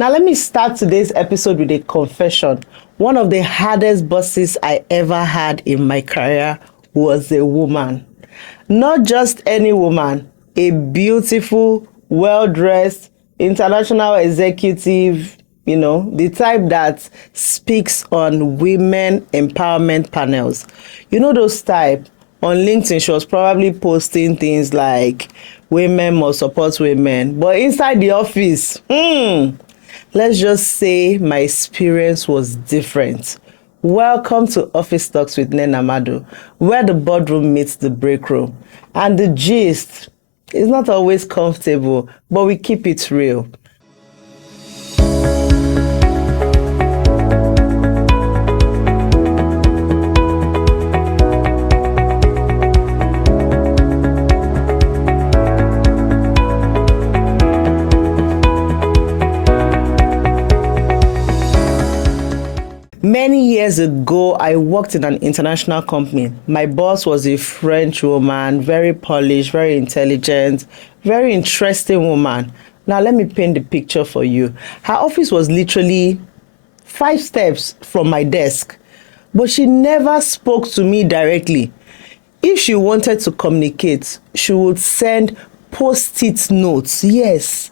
Now, let me start today's episode with a confession. One of the hardest bosses I ever had in my career was a woman. Not just any woman, a beautiful, well-dressed, international executive, the type that speaks on women empowerment panels. Those type. On LinkedIn, she was probably posting things like women must support women. But inside the office, let's just say my experience was different. Welcome to Office Talks with Nnenna Madu, where the boardroom meets the break room. And the gist is not always comfortable, but we keep it real. Many years ago, I worked in an international company. My boss was a French woman, very polished, very intelligent, very interesting woman. Now, let me paint the picture for you. Her office was literally 5 steps from my desk, but she never spoke to me directly. If she wanted to communicate, she would send post-it notes. Yes,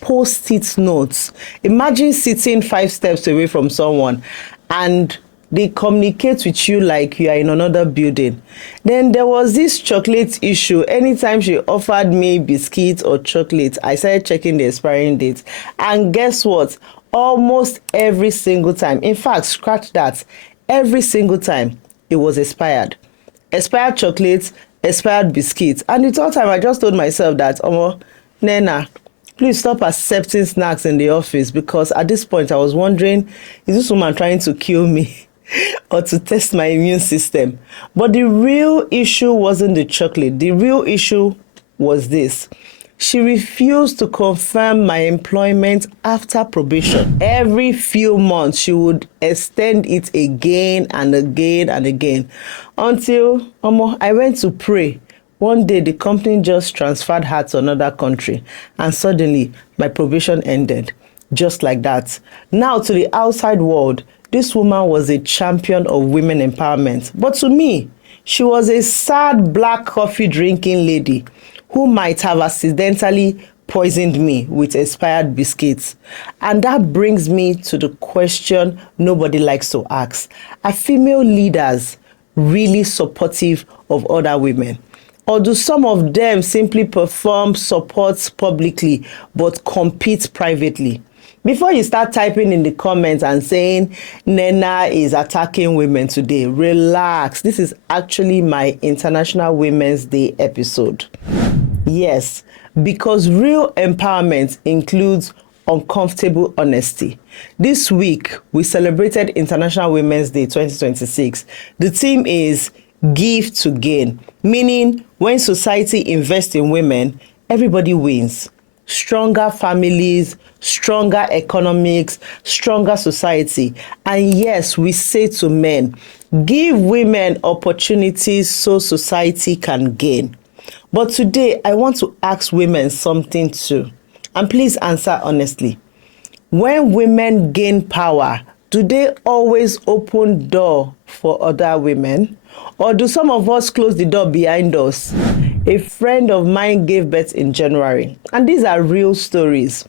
post-it notes. Imagine sitting 5 steps away from someone and they communicate with you like you are in another building. Then there was this chocolate issue. Anytime she offered me biscuits or chocolate, I started checking the expiring date. And guess what? Almost every single time, in fact, scratch that, every single time, it was expired. Expired chocolates, expired biscuits. And the third time, I just told myself that, Nnenna, please stop accepting snacks in the office, because at this point I was wondering, is this woman trying to kill me or to test my immune system? But the real issue wasn't the chocolate. The real issue was this. She refused to confirm my employment after probation. Every few months, she would extend it again and again and again until I went to pray. One day, the company just transferred her to another country, and suddenly, my probation ended. Just like that. Now, to the outside world, this woman was a champion of women empowerment. But to me, she was a sad black coffee drinking lady who might have accidentally poisoned me with expired biscuits. And that brings me to the question nobody likes to ask. Are female leaders really supportive of other women? Or do some of them simply perform supports publicly but compete privately? Before you start typing in the comments and saying Nnenna is attacking women today, relax. This is actually my International Women's Day episode. Yes, because real empowerment includes uncomfortable honesty. This week, we celebrated International Women's Day 2026. The theme is Give to Gain, meaning when society invests in women, everybody wins. Stronger families, stronger economics, stronger society. And yes, we say to men, give women opportunities so society can gain. But today, I want to ask women something too. And please answer honestly. When women gain power, do they always open door for other women? Or do some of us close the door behind us? A friend of mine gave birth in January, and these are real stories.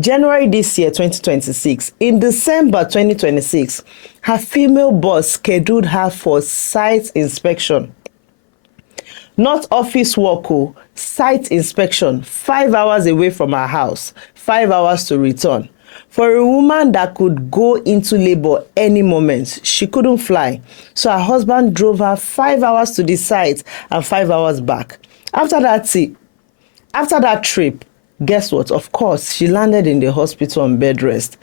January this year, 2026, in December 2026, her female boss scheduled her for site inspection. Not office work, site inspection, 5 hours away from her house, 5 hours to return. For a woman that could go into labor any moment, she couldn't fly. So her husband drove her 5 hours to the site and 5 hours back. After that trip, guess what? Of course, she landed in the hospital on bed rest.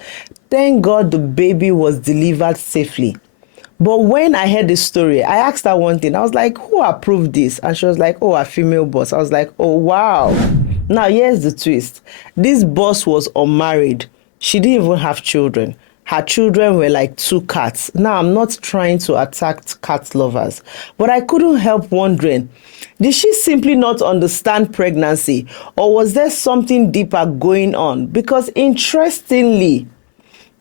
Thank God the baby was delivered safely. But when I heard this story, I asked her one thing. I was like, who approved this? And she was like, a female boss. I was like, oh, wow. Now, here's the twist. This boss was unmarried. She didn't even have children. her children were like two cats. Now, I'm not trying to attack cat lovers, but I couldn't help wondering, did she simply not understand pregnancy, or was there something deeper going on? Because interestingly,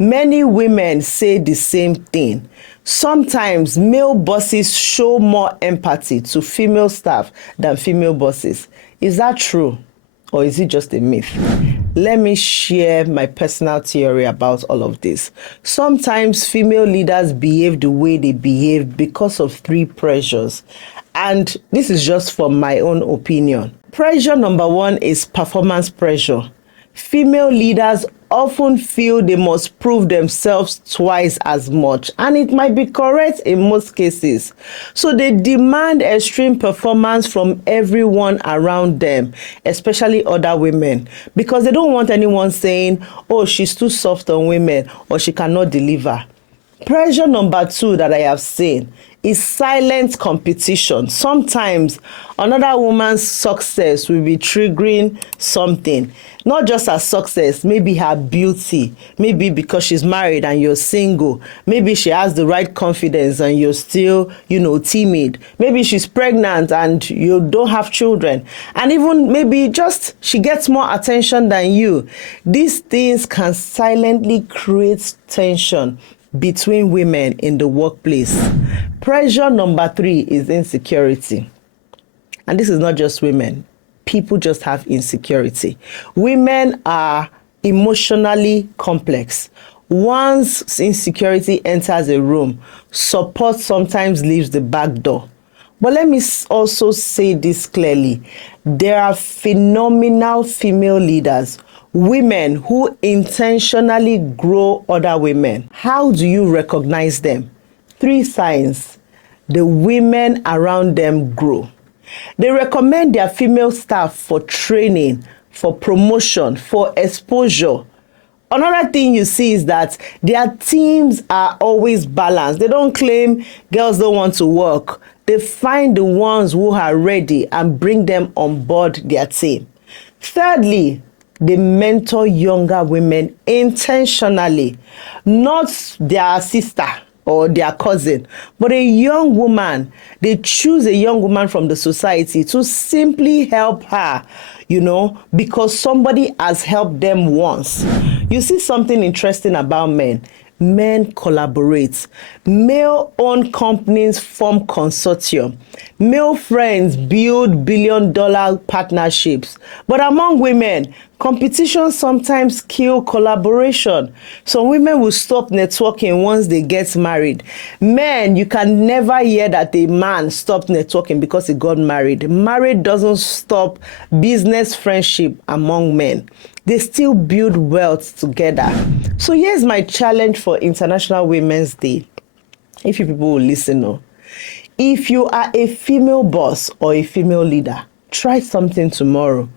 many women say the same thing. Sometimes male bosses show more empathy to female staff than female bosses. Is that true, or is it just a myth? Let me share my personal theory about all of this. Sometimes female leaders behave the way they behave because of three pressures. And this is just from my own opinion. Pressure number one is performance pressure. Female leaders often feel they must prove themselves twice as much, and it might be correct in most cases. So they demand extreme performance from everyone around them, especially other women, because they don't want anyone saying, oh, she's too soft on women or she cannot deliver. Pressure number two that I have seen is silent competition. Sometimes another woman's success will be triggering something, not just her success, maybe her beauty, maybe because she's married and you're single, maybe she has the right confidence and you're still, timid, maybe she's pregnant and you don't have children, and even maybe just she gets more attention than you. These things can silently create tension between women in the workplace. Pressure number three is insecurity. And this is not just women. People just have insecurity. Women are emotionally complex. Once insecurity enters a room, support sometimes leaves the back door. But let me also say this clearly. There are phenomenal female leaders, women who intentionally grow other women. How do you recognize them? Three signs. The women around them grow. They recommend their female staff for training, for promotion, for exposure. Another thing you see is that their teams are always balanced. They don't claim girls don't want to work. They find the ones who are ready and bring them on board their team. Thirdly, they mentor younger women intentionally, not their sister or their cousin, but a young woman. They choose a young woman from the society to simply help her, because somebody has helped them once. You see something interesting about men. Men collaborate. Male-owned companies form consortium. Male friends build billion-dollar partnerships. But among women, competition sometimes kills collaboration. Some women will stop networking once they get married. Men, you can never hear that a man stopped networking because he got married. Marriage doesn't stop business friendship among men. They still build wealth together. So here's my challenge for International Women's Day. If you people will listen, if you are a female boss or a female leader, try something tomorrow.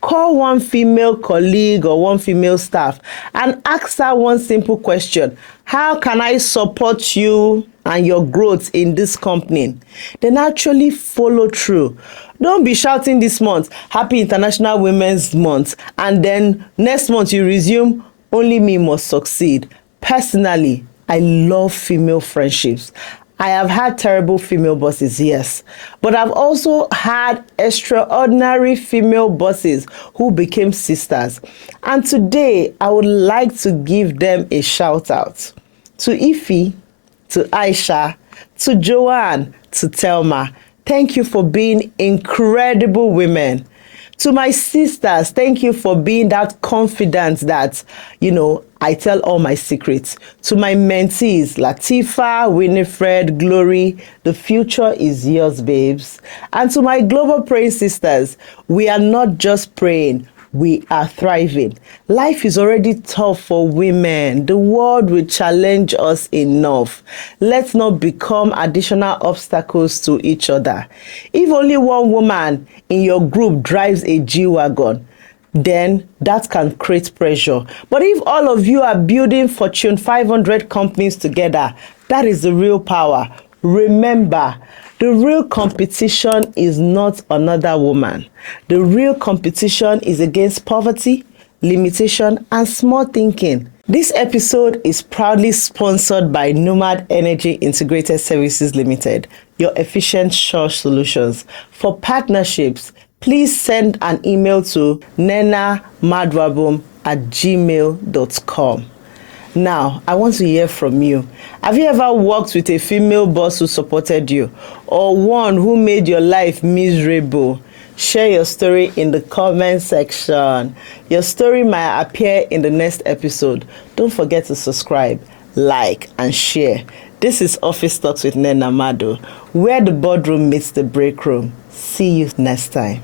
Call one female colleague or one female staff and ask her one simple question. How can I support you and your growth in this company? Then actually follow through. Don't be shouting this month, Happy International Women's Month, and then next month you resume, only me must succeed. Personally, I love female friendships. I have had terrible female bosses, yes, but I've also had extraordinary female bosses who became sisters. And today, I would like to give them a shout out. To Ify, to Aisha, to Joanne, to Thelma. Thank you for being incredible women. To my sisters, thank you for being that confident that, I tell all my secrets. To my mentees, Latifa, Winifred, Glory, the future is yours, babes. And to my global praying sisters, we are not just praying, we are thriving. Life is already tough for women. The world will challenge us enough. Let's not become additional obstacles to each other. If only one woman in your group drives a G-Wagon, then that can create pressure. But if all of you are building Fortune 500 companies together, that is the real power. Remember, the real competition is not another woman. The real competition is against poverty, limitation, and small thinking. This episode is proudly sponsored by Nomad Energy Integrated Services Limited, your efficient church solutions. For partnerships, please send an email to nnennamadwabum@gmail.com. Now, I want to hear from you. Have you ever worked with a female boss who supported you, or one who made your life miserable? Share your story in the comment section. Your story might appear in the next episode. Don't forget to subscribe, like, and share. This is Office Talks with Nnenna Madu, where the boardroom meets the break room. See you next time.